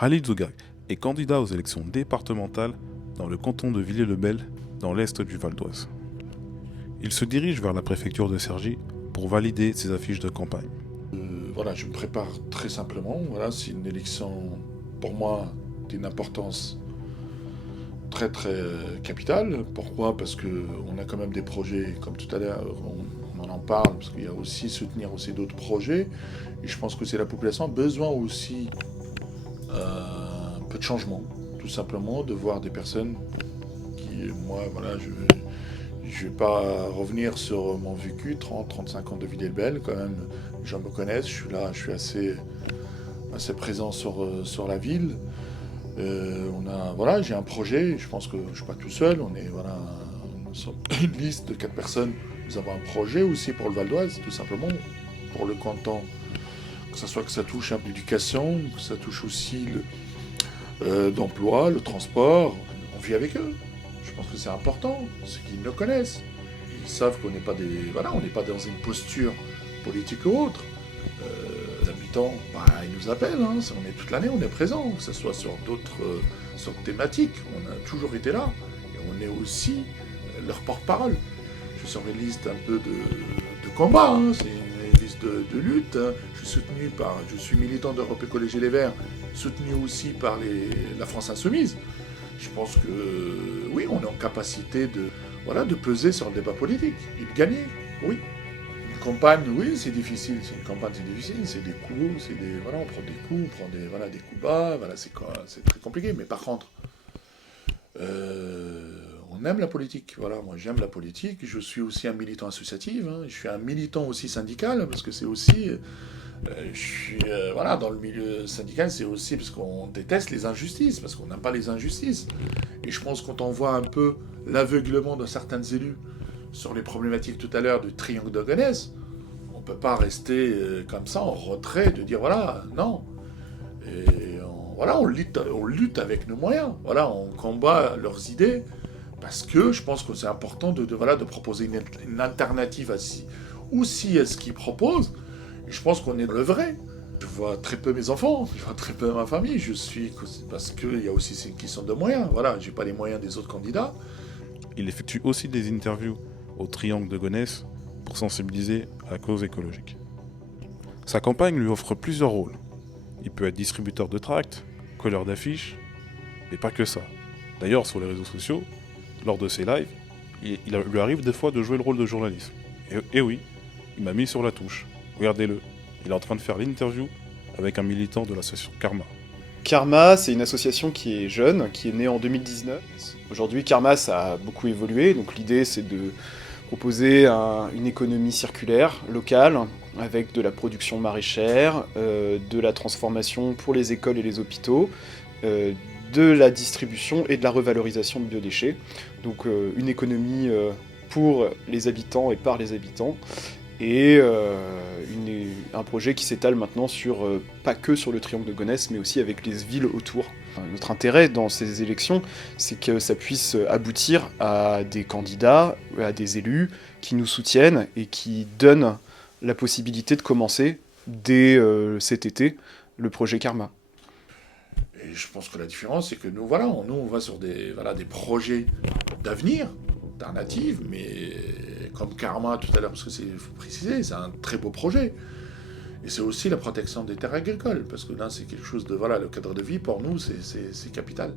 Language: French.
Khalid Zougag est candidat aux élections départementales dans le canton de Villiers-le-Bel, dans l'est du Val d'Oise. Il se dirige vers la préfecture de Cergy pour valider ses affiches de campagne. Voilà, je me prépare très simplement. Voilà, c'est une élection, pour moi, d'une importance très très capitale. Pourquoi? Parce qu'on a quand même des projets, comme tout à l'heure, on en parle, parce qu'il y a aussi soutenir aussi d'autres projets. Et je pense que c'est la population a besoin aussi un peu de changement, tout simplement, de voir des personnes qui, moi, voilà, je vais pas revenir sur mon vécu, 30-35 ans de Villiers-le-Bel, quand même, les gens me connaissent, je suis là, je suis assez présent sur la ville. Voilà, j'ai un projet, je pense que je ne suis pas tout seul, nous sommes une liste de 4 personnes, nous avons un projet aussi pour le Val d'Oise, tout simplement, pour le canton, que ça touche à l'éducation, que ça touche aussi d'emploi, le transport, on vit avec eux. Je pense que c'est important, ceux qui nous connaissent. Ils savent qu'on n'est pas on n'est pas dans une posture politique ou autre. Les habitants, ils nous appellent, hein, on est toute l'année, on est présent, que ce soit sur d'autres thématiques, on a toujours été là, et on est aussi leur porte-parole. Je suis sur une liste un peu de combat, hein, c'est une liste de lutte, hein. Je suis militant d'Europe Écologie Les Verts, soutenu aussi par la France Insoumise. Je pense que oui, on est en capacité de peser sur le débat politique et de gagner, oui. Une campagne, oui, c'est difficile. Une campagne, c'est difficile. C'est des coups, on prend des coups, on prend des coups bas. Voilà, c'est très compliqué. Mais par contre, on aime la politique. Voilà, moi j'aime la politique. Je suis aussi un militant associatif. Hein. Je suis un militant aussi syndical parce que c'est aussi. Dans le milieu syndical, c'est aussi parce qu'on déteste les injustices, parce qu'on n'aime pas les injustices. Et je pense que quand on voit un peu l'aveuglement de certains élus sur les problématiques tout à l'heure du triangle de Gonesse, on ne peut pas rester comme ça en retrait, de dire voilà, non. Et on lutte avec nos moyens. Voilà, on combat leurs idées, parce que je pense que c'est important de proposer une alternative aussi à ce qu'ils proposent. Je pense qu'on est le vrai. Je vois très peu mes enfants, je vois très peu ma famille. Parce qu'il y a aussi une question de moyens. Voilà, j'ai pas les moyens des autres candidats. Il effectue aussi des interviews au Triangle de Gonesse pour sensibiliser à la cause écologique. Sa campagne lui offre plusieurs rôles. Il peut être distributeur de tracts, colleur d'affiches, mais pas que ça. D'ailleurs, sur les réseaux sociaux, lors de ses lives, il lui arrive des fois de jouer le rôle de journaliste. Et oui, il m'a mis sur la touche. Regardez-le, il est en train de faire l'interview avec un militant de l'association Karma. Karma, c'est une association qui est jeune, qui est née en 2019. Aujourd'hui, Karma, ça a beaucoup évolué. Donc l'idée, c'est de proposer une économie circulaire, locale, avec de la production maraîchère, de la transformation pour les écoles et les hôpitaux, de la distribution et de la revalorisation de biodéchets. Donc une économie pour les habitants et par les habitants. Et un projet qui s'étale maintenant pas que sur le triangle de Gonesse, mais aussi avec les villes autour. Notre intérêt dans ces élections, c'est que ça puisse aboutir à des candidats, à des élus qui nous soutiennent et qui donnent la possibilité de commencer dès cet été le projet Karma. Et je pense que la différence, c'est que nous, on va sur des projets d'avenir, alternatives, mais comme Karma tout à l'heure, parce que faut préciser, c'est un très beau projet. Et c'est aussi la protection des terres agricoles, parce que là, c'est quelque chose le cadre de vie, pour nous, c'est capital.